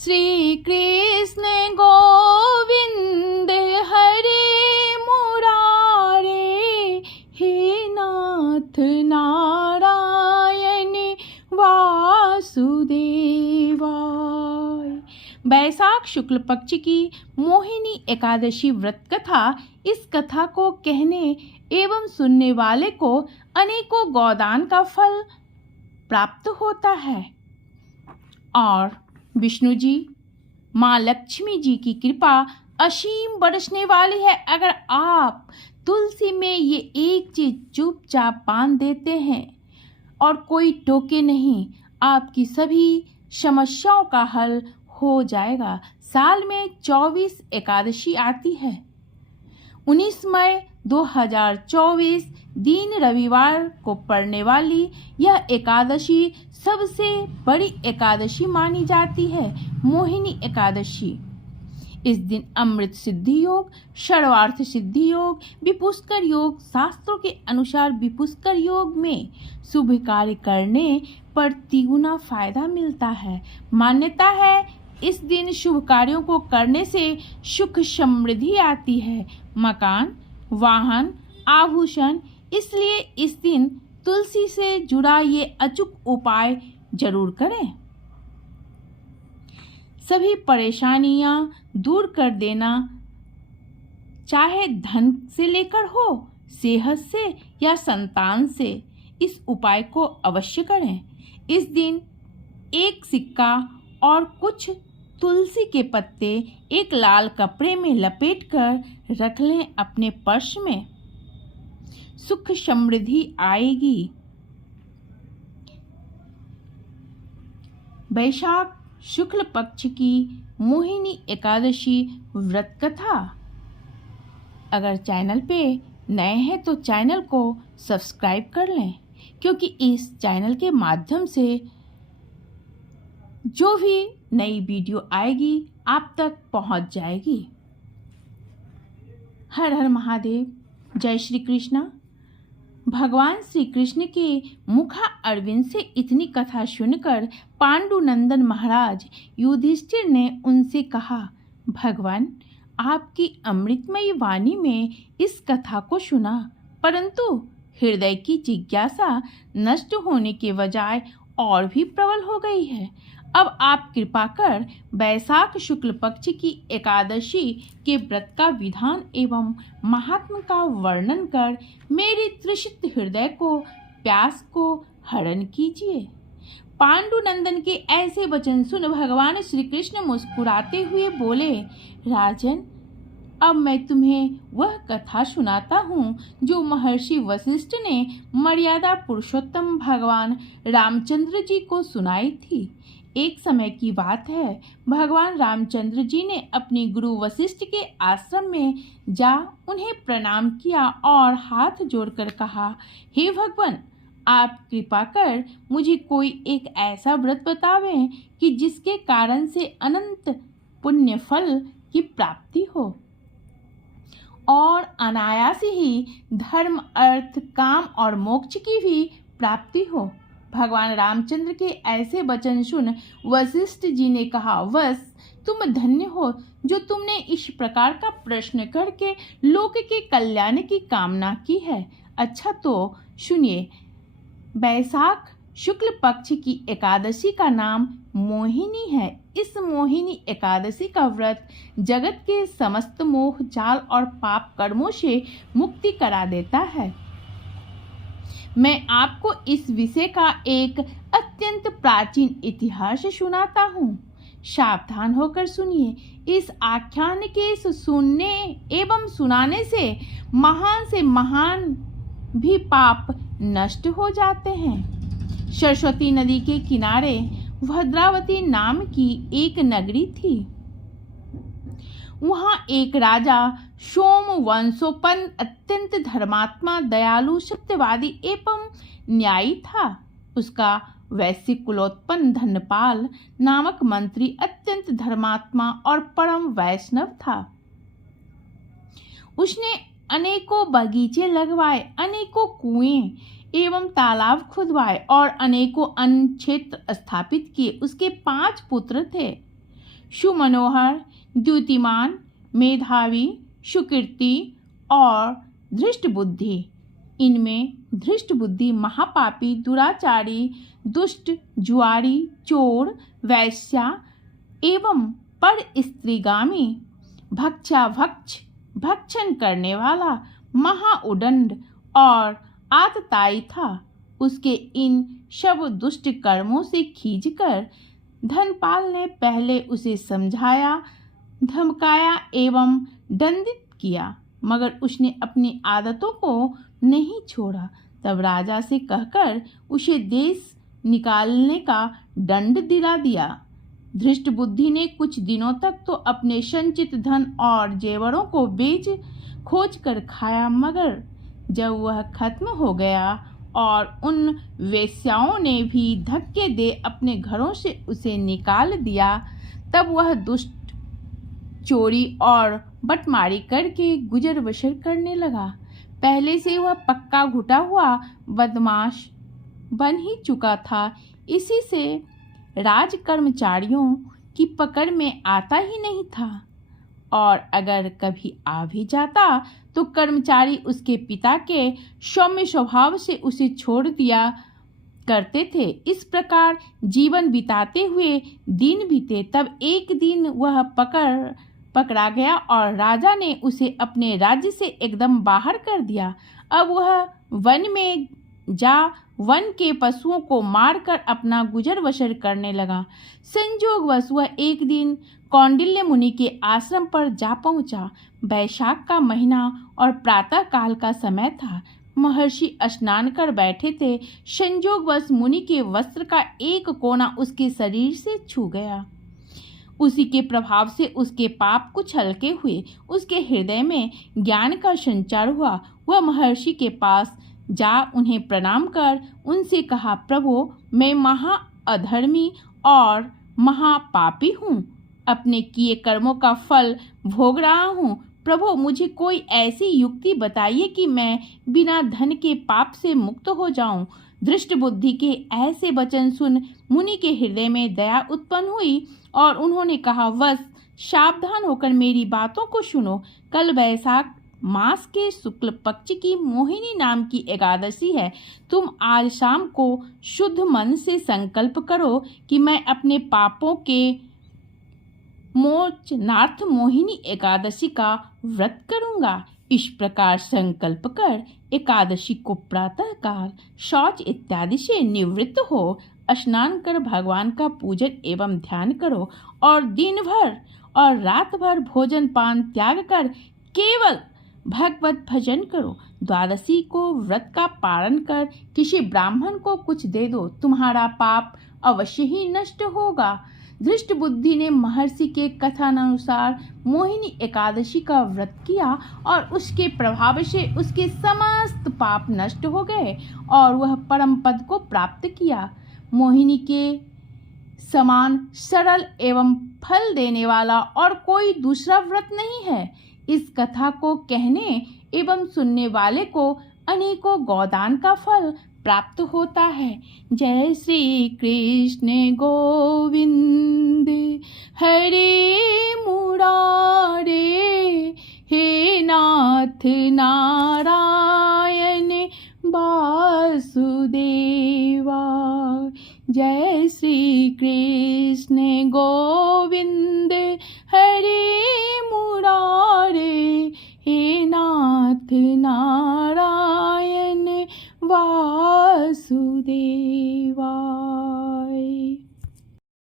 श्री कृष्ण गोविंद हरे मुरारे, हे नाथ नारायण वासुदेवाय। बैसाख शुक्ल पक्ष की मोहिनी एकादशी व्रत कथा। इस कथा को कहने एवं सुनने वाले को अनेकों गोदान का फल प्राप्त होता है और विष्णु जी, माँ लक्ष्मी जी की कृपा असीम बरसने वाली है। अगर आप तुलसी में ये एक चीज चुपचाप बांध देते हैं और कोई टोके नहीं, आपकी सभी समस्याओं का हल हो जाएगा। साल में 24 एकादशी आती है। 19 मई 2024 दिन रविवार को पड़ने वाली यह एकादशी सबसे बड़ी एकादशी मानी जाती है, मोहिनी एकादशी। इस दिन अमृत सिद्धि योग, सर्वार्थ सिद्धि योग, विपुष्कर योग, शास्त्रों के अनुसार विपुष्कर योग में शुभ कार्य करने पर तिगुना फायदा मिलता है। मान्यता है इस दिन शुभ कार्यों को करने से सुख समृद्धि आती है, मकान, वाहन, आभूषण। इसलिए इस दिन तुलसी से जुड़ा ये अचूक उपाय जरूर करें। सभी परेशानियां दूर कर देना, चाहे धन से लेकर हो, सेहत से या संतान से, इस उपाय को अवश्य करें। इस दिन एक सिक्का और कुछ तुलसी के पत्ते एक लाल कपड़े में लपेटकर रख लें अपने पर्स में। सुख समृद्धि आएगी। बैसाख शुक्ल पक्ष की मोहिनी एकादशी व्रत कथा। अगर चैनल पे नए हैं तो चैनल को सब्सक्राइब कर लें, क्योंकि इस चैनल के माध्यम से जो भी नई वीडियो आएगी आप तक पहुंच जाएगी। हर हर महादेव, जय श्री कृष्ण। भगवान श्री कृष्ण के मुखा अरविंद से इतनी कथा सुनकर पांडुनंदन महाराज युधिष्ठिर ने उनसे कहा, भगवान, आपकी अमृतमयी वाणी में इस कथा को सुना, परंतु हृदय की जिज्ञासा नष्ट होने के बजाय और भी प्रबल हो गई है। अब आप कृपा कर बैसाख शुक्ल पक्ष की एकादशी के व्रत का विधान एवं महात्म का वर्णन कर मेरे तृषित हृदय को, प्यास को हरण कीजिए। पांडुनंदन के ऐसे वचन सुन भगवान श्री कृष्ण मुस्कुराते हुए बोले, राजन, अब मैं तुम्हें वह कथा सुनाता हूँ जो महर्षि वशिष्ठ ने मर्यादा पुरुषोत्तम भगवान रामचंद्र जी को सुनाई थी। एक समय की बात है, भगवान रामचंद्र जी ने अपने गुरु वशिष्ठ के आश्रम में जा उन्हें प्रणाम किया और हाथ जोड़कर कहा, हे भगवान, आप कृपा कर मुझे कोई एक ऐसा व्रत बतावें कि जिसके कारण से अनंत पुण्य फल की प्राप्ति हो और अनायास ही धर्म, अर्थ, काम और मोक्ष की भी प्राप्ति हो। भगवान रामचंद्र के ऐसे वचन सुन वशिष्ठ जी ने कहा, वश, तुम धन्य हो जो तुमने इस प्रकार का प्रश्न करके लोक के कल्याण की कामना की है। अच्छा तो सुनिए, बैसाख शुक्ल पक्ष की एकादशी का नाम मोहिनी है। इस मोहिनी एकादशी का व्रत जगत के समस्त मोह, जाल और पाप कर्मों से मुक्ति करा देता है। मैं आपको इस विषय का एक अत्यंत प्राचीन इतिहास सुनाता हूँ। सावधान होकर सुनिए। इस आख्यान के सुनने एवं सुनाने से महान भी पाप नष्ट हो जाते हैं। सरस्वती नदी के किनारे भद्रावती नाम की एक नगरी थी। वहाँ एक राजा सोमवंशोपन अत्यंत धर्मात्मा, दयालु, सत्यवादी एवं न्यायी था। उसका वैश्य कुलोत्पन्न धनपाल नामक मंत्री अत्यंत धर्मात्मा और परम वैष्णव था। उसने अनेकों बगीचे लगवाए, अनेकों कुएं एवं तालाब खुदवाए और अनेकों अन्य क्षेत्र स्थापित किए। उसके 5 पुत्र थे। सुमनोहर, द्युतिमान, मेधावी, सुकीर्ति और धृष्ट बुद्धि। इनमें धृष्ट बुद्धि महापापी, दुराचारी, दुष्ट, जुआरी, चोर, वैश्या एवं पर स्त्रीगामी, भक्षाभक्ष, भक्षण करने वाला, महाउदंड और आतताई था। उसके इन सब दुष्ट कर्मों से खींचकर धनपाल ने पहले उसे समझाया, धमकाया एवं दंडित किया, मगर उसने अपनी आदतों को नहीं छोड़ा। तब राजा से कहकर उसे देश निकालने का दंड दिला दिया। धृष्ट बुद्धि ने कुछ दिनों तक तो अपने संचित धन और जेवरों को बेच खोज कर खाया, मगर जब वह खत्म हो गया और उन वेश्याओं ने भी धक्के दे अपने घरों से उसे निकाल दिया, तब वह दुष्ट चोरी और बटमारी करके गुजर बसर करने लगा। पहले से वह पक्का घुटा हुआ बदमाश बन ही चुका था, इसी से राज कर्मचारियों की पकड़ में आता ही नहीं था, और अगर कभी आ भी जाता तो कर्मचारी उसके पिता के सौम्य स्वभाव से उसे छोड़ दिया करते थे। इस प्रकार जीवन बिताते हुए दिन बीते। तब एक दिन वह पकड़ा गया और राजा ने उसे अपने राज्य से एकदम बाहर कर दिया। अब वह वन में जा वन के पशुओं को मारकर अपना गुजर बसर करने लगा। संयोगवश वह एक दिन कौंडिल्य मुनि के आश्रम पर जा पहुंचा। वैशाख का महीना और प्रातः काल का समय था। महर्षि स्नान कर बैठे थे। संयोगवश मुनि के वस्त्र का एक कोना उसके शरीर से छू गया। उसी के प्रभाव से उसके पाप कुछ हल्के हुए। उसके हृदय में ज्ञान का संचार हुआ। वह महर्षि के पास जा उन्हें प्रणाम कर उनसे कहा, प्रभु, मैं महा अधर्मी और महापापी हूँ। अपने किए कर्मों का फल भोग रहा हूँ। प्रभु, मुझे कोई ऐसी युक्ति बताइए कि मैं बिना धन के पाप से मुक्त हो जाऊं। दृष्ट बुद्धि के ऐसे वचन सुन मुनि के हृदय में दया उत्पन्न हुई और उन्होंने कहा, वश सावधान होकर मेरी बातों को सुनो। कल वैशाख मास के शुक्ल पक्ष की मोहिनी नाम की एकादशी है। तुम आज शाम को शुद्ध मन से संकल्प करो कि मैं अपने पापों के मोचनार्थ मोहिनी एकादशी का व्रत करूंगा। इस प्रकार संकल्प कर एकादशी को प्रातः काल शौच इत्यादि से निवृत्त हो स्नान कर भगवान का पूजन एवं ध्यान करो और दिन भर और रात भर भोजन पान त्याग कर केवल भगवत भजन करो। द्वादशी को व्रत का पालन कर किसी ब्राह्मण को कुछ दे दो, तुम्हारा पाप अवश्य ही नष्ट होगा। धृष्ट बुद्धि ने महर्षि के कथनानुसार मोहिनी एकादशी का व्रत किया और उसके प्रभाव से उसके समस्त पाप नष्ट हो गए और वह परम पद को प्राप्त किया। मोहिनी के समान सरल एवं फल देने वाला और कोई दूसरा व्रत नहीं है। इस कथा को कहने एवं सुनने वाले को अनेकों गोदान का फल प्राप्त होता है। जय श्री कृष्ण गोविंद हरे मुरारे, हे नाथ नारायण वासुदेवा। जय श्री कृष्ण गोविंद हरे